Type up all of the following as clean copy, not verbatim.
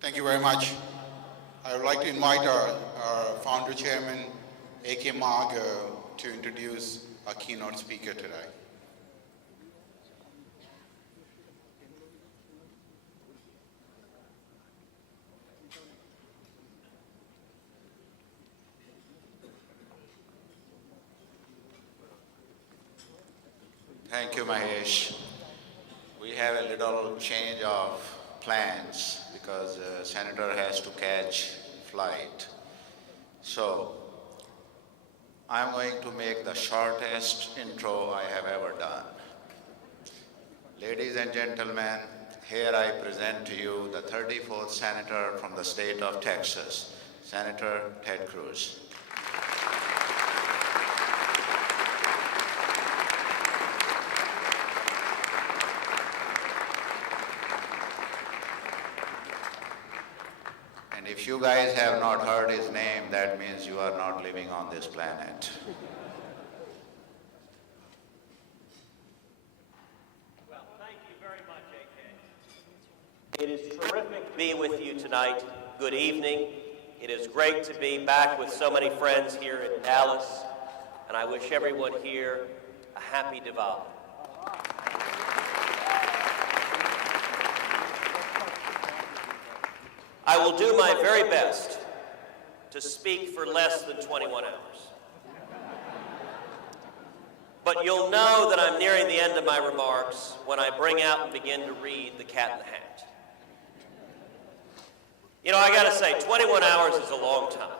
Thank you very much. I would like to invite our founder chairman, A.K. Marg, to introduce our keynote speaker today. Thank you, Mahesh. We have a little change of plans because the senator has to catch flight. So I'm going to make the shortest intro I have ever done. Ladies and gentlemen, here I present to you the 34th senator from the state of Texas, Senator Ted Cruz. And if you guys have not heard his name, that means you are not living on this planet. Well, thank you very much, A.K. It is terrific to be with you tonight. Good evening. It is great to be back with so many friends here in Dallas, and I wish everyone here a happy Diwali. I will do my very best to speak for less than 21 hours. But you'll know that I'm nearing the end of my remarks when I bring out and begin to read The Cat in the Hat. You know, I gotta say, 21 hours is a long time.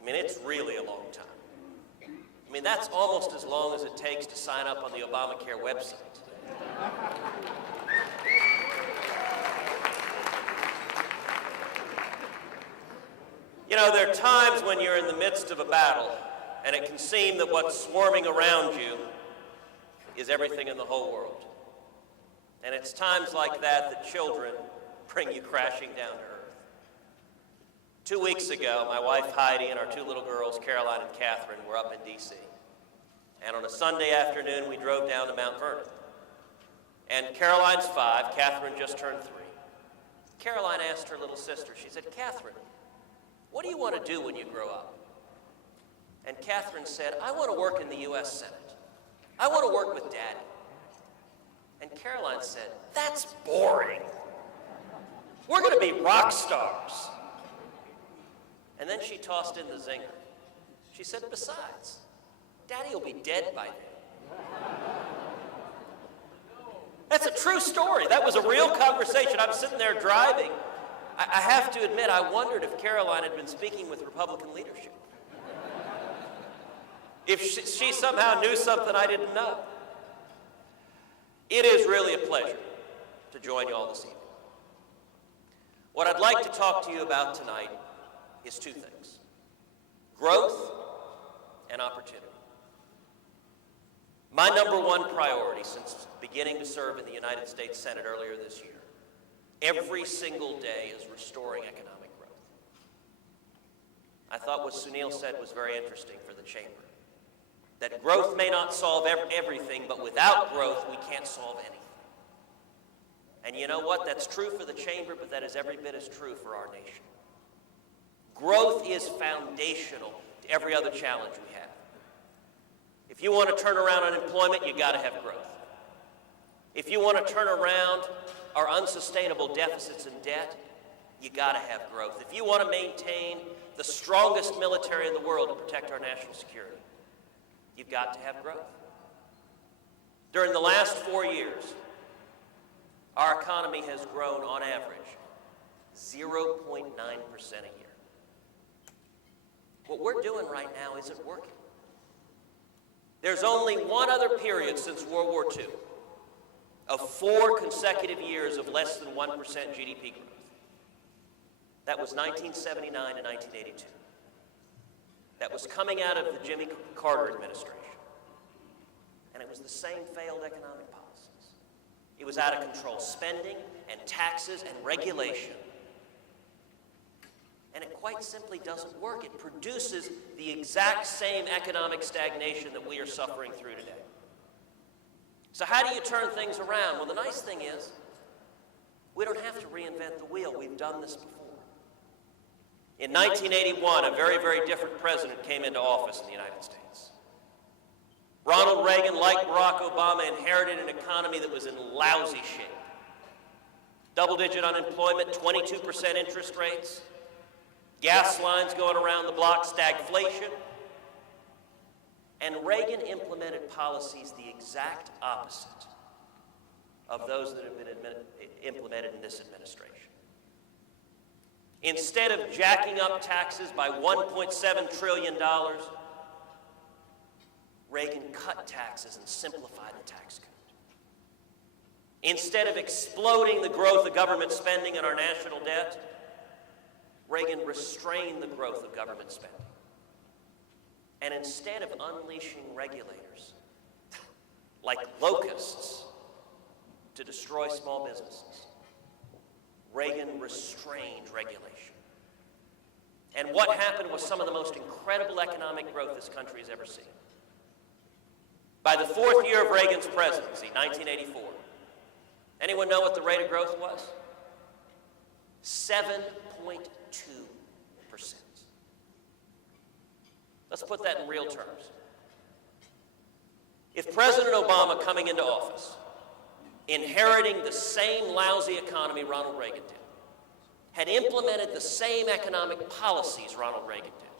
I mean, it's really a long time. I mean, that's almost as long as it takes to sign up on the Obamacare website. You know, there are times when you're in the midst of a battle, and it can seem that what's swarming around you is everything in the whole world. And it's times like that that children bring you crashing down to earth. 2 weeks ago, my wife Heidi and our two little girls, Caroline and Catherine, were up in D.C. And on a Sunday afternoon, we drove down to Mount Vernon. And Caroline's 5, Catherine just turned 3. Caroline asked her little sister, she said, "Catherine, what do you want to do when you grow up?" And Catherine said, "I want to work in the U.S. Senate. I want to work with Daddy." And Caroline said, "That's boring. We're going to be rock stars." And then she tossed in the zinger. She said, "Besides, Daddy will be dead by then." That's a true story. That was a real conversation. I'm sitting there driving. I have to admit, I wondered if Caroline had been speaking with Republican leadership. If she somehow knew something I didn't know. It is really a pleasure to join you all this evening. What I'd like to talk to you about tonight is two things: growth and opportunity. My number one priority since beginning to serve in the United States Senate earlier this year, every single day, is restoring economic growth. I thought what Sunil said was very interesting for the chamber. That growth may not solve everything, but without growth, we can't solve anything. And you know what? That's true for the chamber, but that is every bit as true for our nation. Growth is foundational to every other challenge we have. If you want to turn around unemployment, you got to have growth. If you want to turn around our unsustainable deficits and debt, you got to have growth. If you want to maintain the strongest military in the world to protect our national security, you've got to have growth. During the last 4 years, our economy has grown on average 0.9% a year. What we're doing right now isn't working. There's only one other period since World War II of 4 consecutive years of less than 1% GDP growth. That was 1979 to 1982. That was coming out of the Jimmy Carter administration. And it was the same failed economic policies. It was out of control spending and taxes and regulation. And it quite simply doesn't work. It produces the exact same economic stagnation that we are suffering through today. So how do you turn things around? Well, the nice thing is, We don't have to reinvent the wheel. We've done this before. In 1981, a very, very different president came into office in the United States. Ronald Reagan, like Barack Obama, inherited an economy that was in lousy shape. Double-digit unemployment, 22% interest rates, gas lines going around the block, stagflation. And Reagan implemented policies the exact opposite of those that have been implemented in this administration. Instead of jacking up taxes by $1.7 trillion, Reagan cut taxes and simplified the tax code. Instead of exploding the growth of government spending and our national debt, Reagan restrained the growth of government spending. And instead of unleashing regulators like locusts to destroy small businesses, Reagan restrained regulation. And what happened was some of the most incredible economic growth this country has ever seen. By the fourth year of Reagan's presidency, 1984, anyone know what the rate of growth was? 7.2%. Let's put that in real terms. If President Obama, coming into office, inheriting the same lousy economy Ronald Reagan did, had implemented the same economic policies Ronald Reagan did,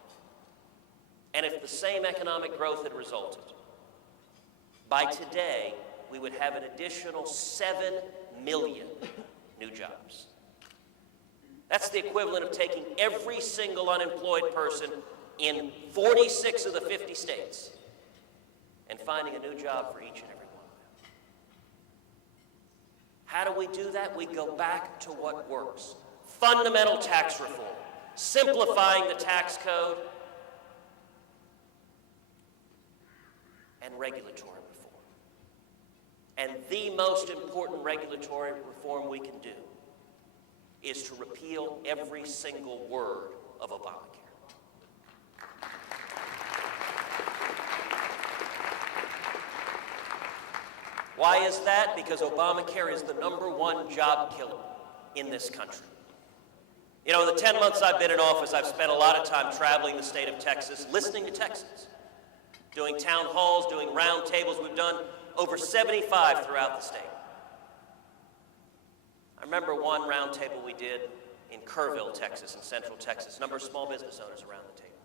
and if the same economic growth had resulted, by today, we would have an additional 7 million new jobs. That's the equivalent of taking every single unemployed person in 46 of the 50 states and finding a new job for each and every one of them. How do we do that? We go back to what works. Fundamental tax reform, simplifying the tax code, and regulatory reform. And the most important regulatory reform we can do is to repeal every single word of Obamacare. Why is that? Because Obamacare is the #1 job killer in this country. You know, in the 10 months I've been in office, I've spent a lot of time traveling the state of Texas, listening to Texans, doing town halls, doing round tables. We've done over 75 throughout the state. I remember one round table we did in Kerrville, Texas, in central Texas, a number of small business owners around the table.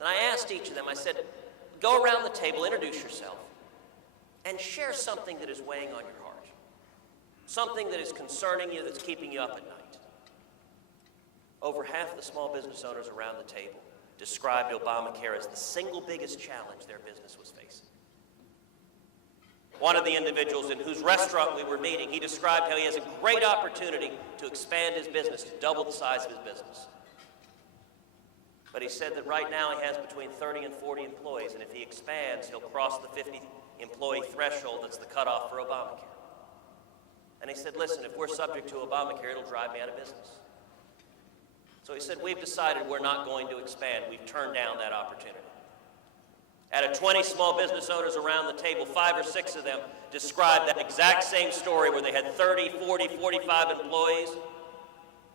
And I asked each of them, I said, go around the table, introduce yourself, and share something that is weighing on your heart, something that is concerning you, that's keeping you up at night. Over half the small business owners around the table described Obamacare as the single biggest challenge their business was facing. One of the individuals in whose restaurant we were meeting, he described how he has a great opportunity to expand his business, to double the size of his business. But he said that right now he has between 30 and 40 employees, and if he expands, he'll cross the 50-employee threshold that's the cutoff for Obamacare. And he said, listen, if we're subject to Obamacare, it'll drive me out of business. So he said, we've decided we're not going to expand. We've turned down that opportunity. Out of 20 small business owners around the table, 5 or 6 of them described that exact same story where they had 30, 40, 45 employees,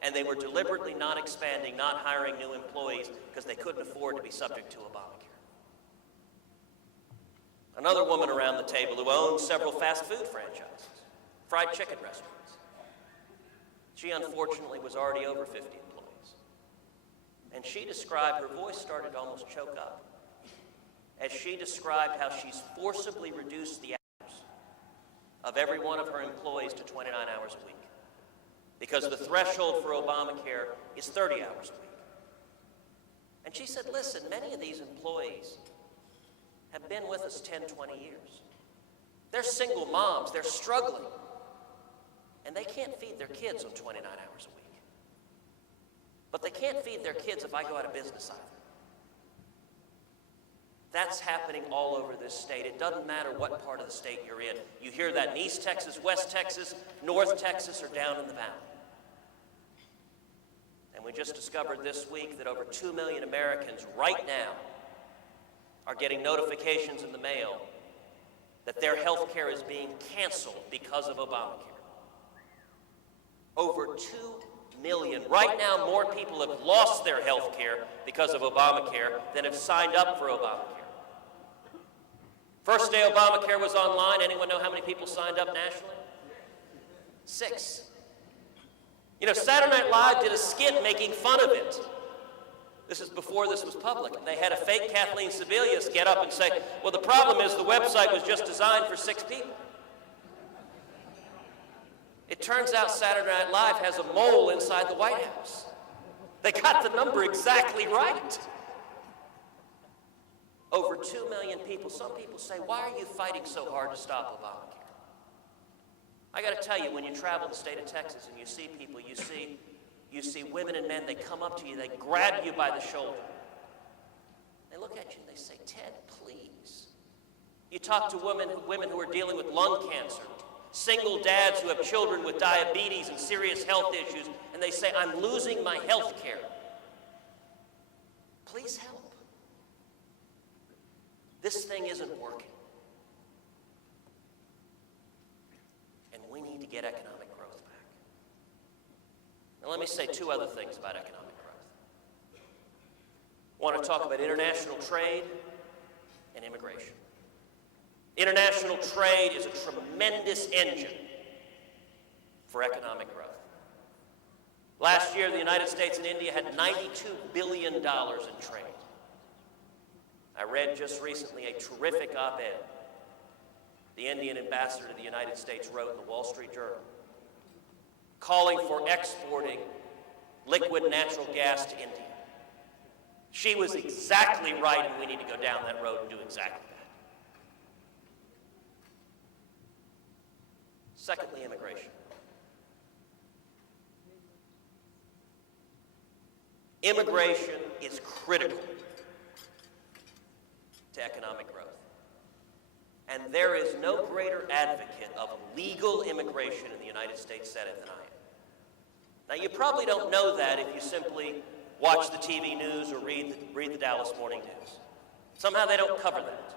and they were deliberately not expanding, not hiring new employees because they couldn't afford to be subject to Obamacare. Another woman around the table who owns several fast food franchises, fried chicken restaurants. She unfortunately was already over 50 employees. And she described, her voice started to almost choke up, as she described how she's forcibly reduced the hours of every one of her employees to 29 hours a week. Because the threshold for Obamacare is 30 hours a week. And she said, listen, many of these employees have been with us 10, 20 years. They're single moms, they're struggling, and they can't feed their kids on 29 hours a week. But they can't feed their kids if I go out of business either. That's happening all over this state. It doesn't matter what part of the state you're in. You hear that in East Texas, West Texas, North Texas, or down in the valley. And we just discovered this week that over 2 million Americans right now are getting notifications in the mail that their health care is being canceled because of Obamacare. Over 2 million. Right now, more people have lost their health care because of Obamacare than have signed up for Obamacare. First day Obamacare was online, anyone know how many people signed up nationally? 6. You know, Saturday Night Live did a skit making fun of it. This is before this was public. And they had a fake Kathleen Sebelius get up and say, well, the problem is the website was just designed for 6 people. It turns out Saturday Night Live has a mole inside the White House. They got the number exactly right. Over 2 million people. Some people say, why are you fighting so hard to stop Obamacare? I got to tell you, when you travel the state of Texas and you see people, you see women and men, they come up to you, they grab you by the shoulder. They look at you and they say, Ted, please. You talk to women who are dealing with lung cancer, single dads who have children with diabetes and serious health issues, and they say, I'm losing my health care. Please help. This thing isn't working. And we need to get economic growth back. Now let me say 2 other things about economic growth. I want to talk about international trade and immigration. International trade is a tremendous engine for economic growth. Last year, the United States and India had $92 billion in trade. I read just recently a terrific op-ed the Indian ambassador to the United States wrote in the Wall Street Journal, calling for exporting liquid natural gas to India. She was exactly right, and we need to go down that road and do exactly that. Secondly, immigration. Immigration is critical to economic growth. And there is no greater advocate of legal immigration in the United States Senate than I am. Now, you probably don't know that if you simply watch the TV news or read the Dallas Morning News. Somehow they don't cover that.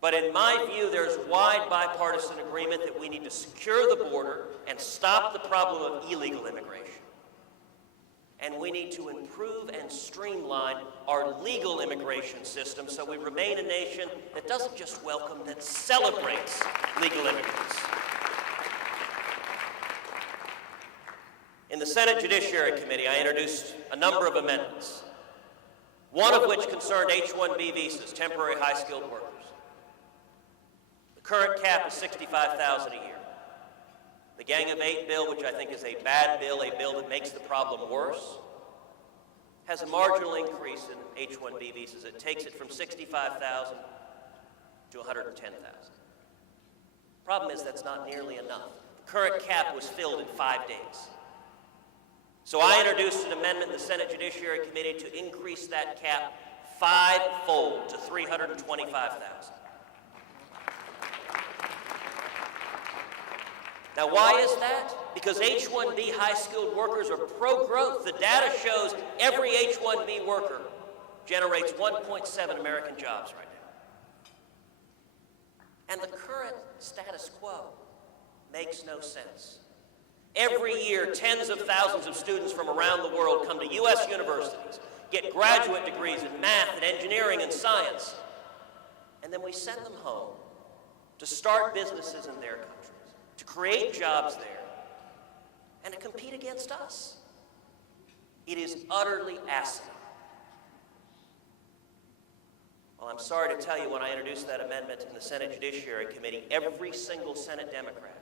But in my view, there's wide bipartisan agreement that we need to secure the border and stop the problem of illegal immigration. And we need to improve and streamline our legal immigration system so we remain a nation that doesn't just welcome, that celebrates legal immigrants. In the Senate Judiciary Committee, I introduced a number of amendments, one of which concerned H-1B visas, temporary high-skilled workers. The current cap is $65,000 a year. The Gang of 8 bill, which I think is a bad bill, a bill that makes the problem worse, has a marginal increase in H-1B visas. It takes it from $65,000 to $110,000. Problem is that's not nearly enough. The current cap was filled in 5 days. So I introduced an amendment in the Senate Judiciary Committee to increase that cap 5-fold to $325,000. Now, why is that? Because H-1B high-skilled workers are pro-growth. The data shows every H-1B worker generates 1.7 American jobs right now. And the current status quo makes no sense. Every year, tens of thousands of students from around the world come to U.S. universities, get graduate degrees in math and engineering and science, and then we send them home to start businesses in their countries, to create jobs there, and to compete against us. It is utterly asinine. Well, I'm sorry to tell you, when I introduced that amendment in the Senate Judiciary Committee, every single Senate Democrat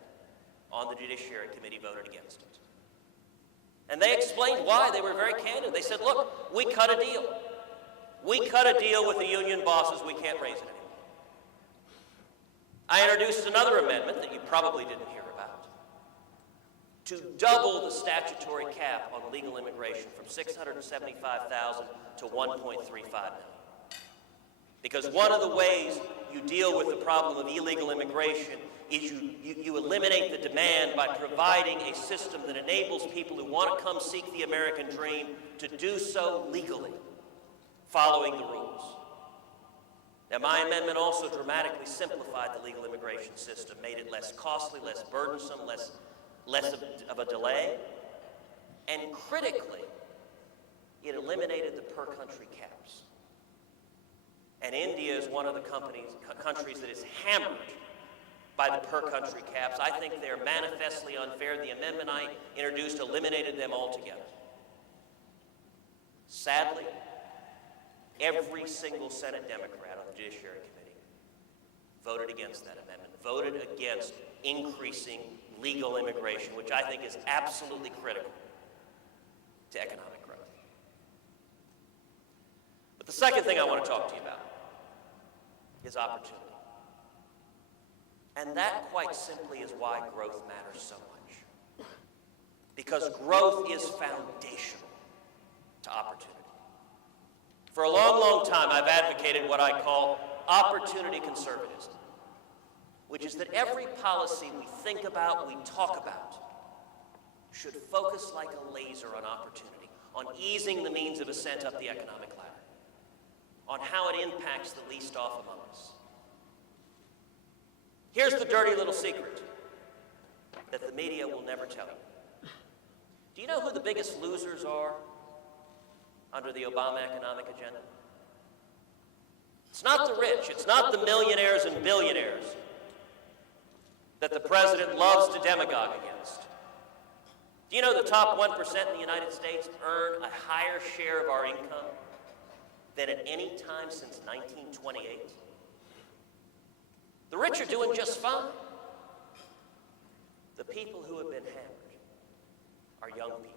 on the Judiciary Committee voted against it. And they explained why. They were very candid. They said, look, we cut a deal. We cut a deal with the union bosses. We can't raise it anymore. I introduced another amendment that you probably didn't hear about, to double the statutory cap on legal immigration from $675,000 to $1.35 million. Because one of the ways you deal with the problem of illegal immigration is you eliminate the demand by providing a system that enables people who want to come seek the American dream to do so legally, following the rules. Now, my amendment also dramatically simplified the legal immigration system, made it less costly, less burdensome, less of a delay, and critically, it eliminated the per-country caps. And India is one of the countries that is hammered by the per-country caps. I think they're manifestly unfair. The amendment I introduced eliminated them altogether. Sadly, every single Senate Democrat on the Judiciary Committee voted against that amendment, voted against increasing legal immigration, which I think is absolutely critical to economic growth. But the second thing I want to talk to you about is opportunity. And that, quite simply, is why growth matters so much. Because growth is foundational to opportunity. For a long, long time, I've advocated what I call opportunity conservatism, which is that every policy we think about, we talk about, should focus like a laser on opportunity, on easing the means of ascent up the economic ladder, on how it impacts the least off among us. Here's the dirty little secret that the media will never tell you. Do you know who the biggest losers are under the Obama economic agenda? It's not the rich. It's not the millionaires and billionaires that the president loves to demagogue against. Do you know the top 1% in the United States earn a higher share of our income than at any time since 1928? The rich are doing just fine. The people who have been hammered are young people,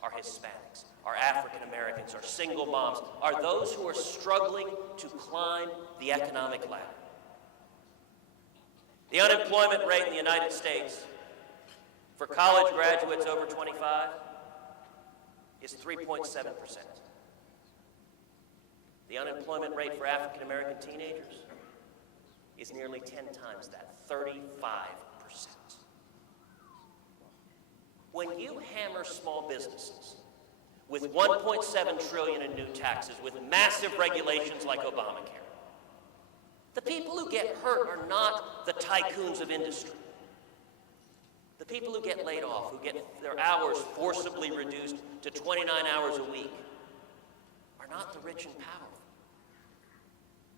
are Hispanics, are African Americans, are single moms, are those who are struggling to climb the economic ladder. The unemployment rate in the United States for college graduates over 25 is 3.7%. The unemployment rate for African American teenagers is nearly 10 times that, 35%. When you hammer small businesses with $1.7 trillion in new taxes, with massive regulations like Obamacare, the people who get hurt are not the tycoons of industry. The people who get laid off, who get their hours forcibly reduced to 29 hours a week, are not the rich and powerful.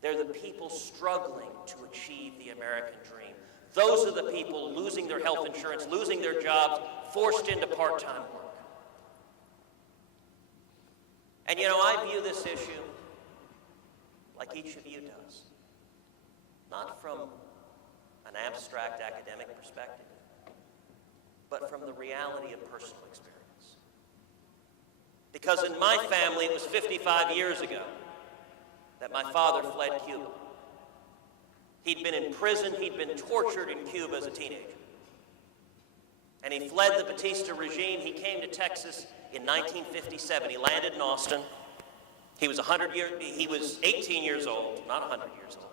They're the people struggling to achieve the American dream. Those are the people losing their health insurance, losing their jobs, forced into part-time work. And you know, I view this issue like each of you does. Not from an abstract academic perspective, but from the reality of personal experience. Because in my family, it was 55 years ago that my father fled Cuba. He'd been in prison, he'd been tortured in Cuba as a teenager. And he fled the Batista regime. He came to Texas in 1957. He landed in Austin. He was 18 years old, not 100 years old.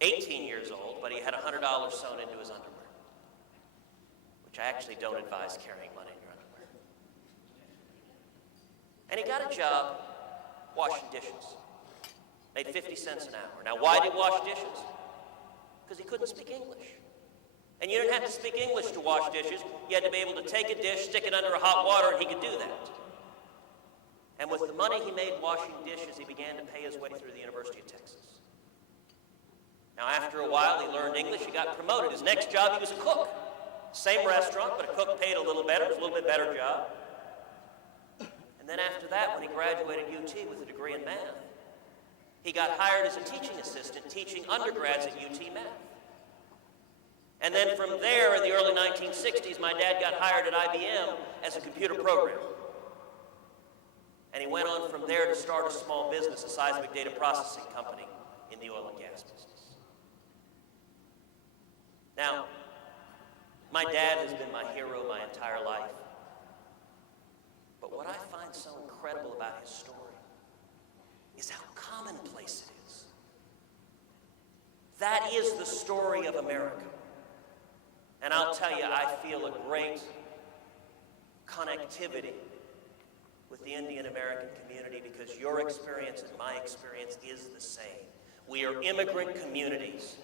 18 years old, but he had $100 sewn into his underwear, which I actually don't advise carrying money in your underwear. And he got a job washing dishes. Made 50 cents an hour. Now, why did he wash dishes? Because he couldn't speak English. And you didn't have to speak English to wash dishes. You had to be able to take a dish, stick it under a hot water, and he could do that. And with the money he made washing dishes, he began to pay his way through the University of Texas. Now, after a while, he learned English. He got promoted. His next job, he was a cook. Same restaurant, but a cook paid a little better. It was a little bit better job. And then after that, when he graduated UT with a degree in math, he got hired as a teaching assistant, teaching undergrads at UT Math. And then from there, in the early 1960s, my dad got hired at IBM as a computer programmer. And he went on from there to start a small business, a seismic data processing company in the oil and gas business. Now, my dad has been my hero my entire life. But what I find so incredible about his story is how commonplace it is. That is the story of America. And I'll tell you, I feel a great connectivity with the Indian American community because your experience and my experience is the same. We are immigrant communities.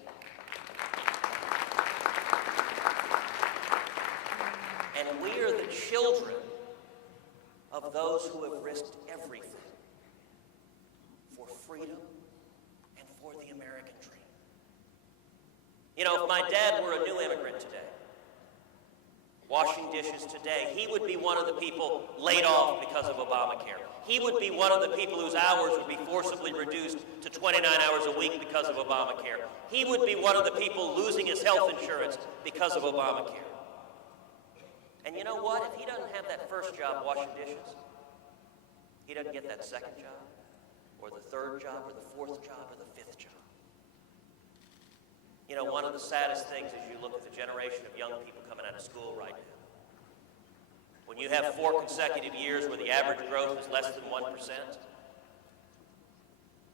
we are the children of those who have risked everything for freedom and for the American dream. You know, if my dad were a new immigrant today, washing dishes today, he would be one of the people laid off because of Obamacare. He would be one of the people whose hours would be forcibly reduced to 29 hours a week because of Obamacare. He would be one of the people losing his health insurance because of Obamacare. And you know what? If he doesn't have that first job washing dishes, he doesn't get that second job, or the third job, or the fourth job, or the fifth job. You know, one of the saddest things as you look at the generation of young people coming out of school right now, when you have 4 consecutive years where the average growth is less than 1%,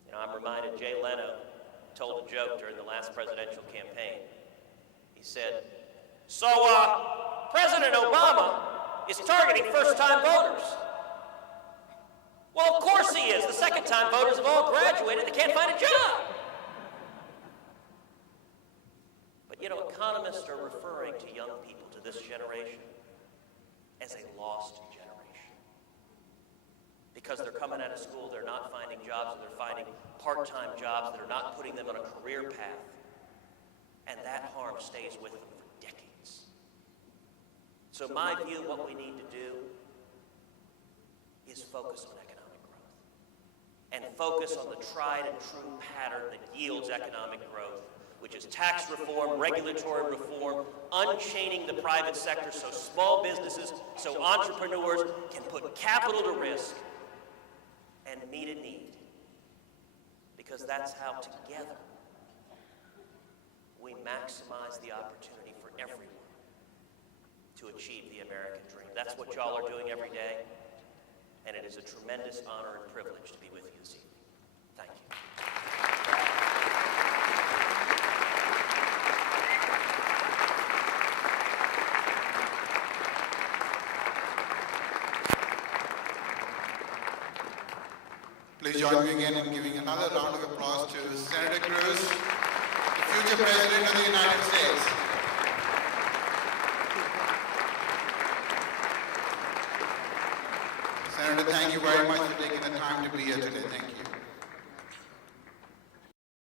you know, I'm reminded Jay Leno told a joke during the last presidential campaign. He said, so President Obama is targeting first-time voters. Well, of course he is. The second-time voters have all graduated. They can't find a job. But, you know, economists are referring to young people, to this generation, as a lost generation. Because they're coming out of school, they're not finding jobs, and they're finding part-time jobs that are not putting them on a career path. And that harm stays with them for decades. So my view, what we need to do is focus on economic growth. And focus on the tried and true pattern that yields economic growth, which is tax reform, regulatory reform, unchaining the private sector so small businesses, so entrepreneurs can put capital to risk and meet a need. Because that's how together we maximize the opportunity for everyone to achieve the American dream. That's what y'all are doing every day, and it is a tremendous honor and privilege to be with you this evening. Thank you. Please join me again in giving another round of applause to Senator Cruz, the future President of the United States. Senator, thank you very much for taking the time to be here today. Thank you.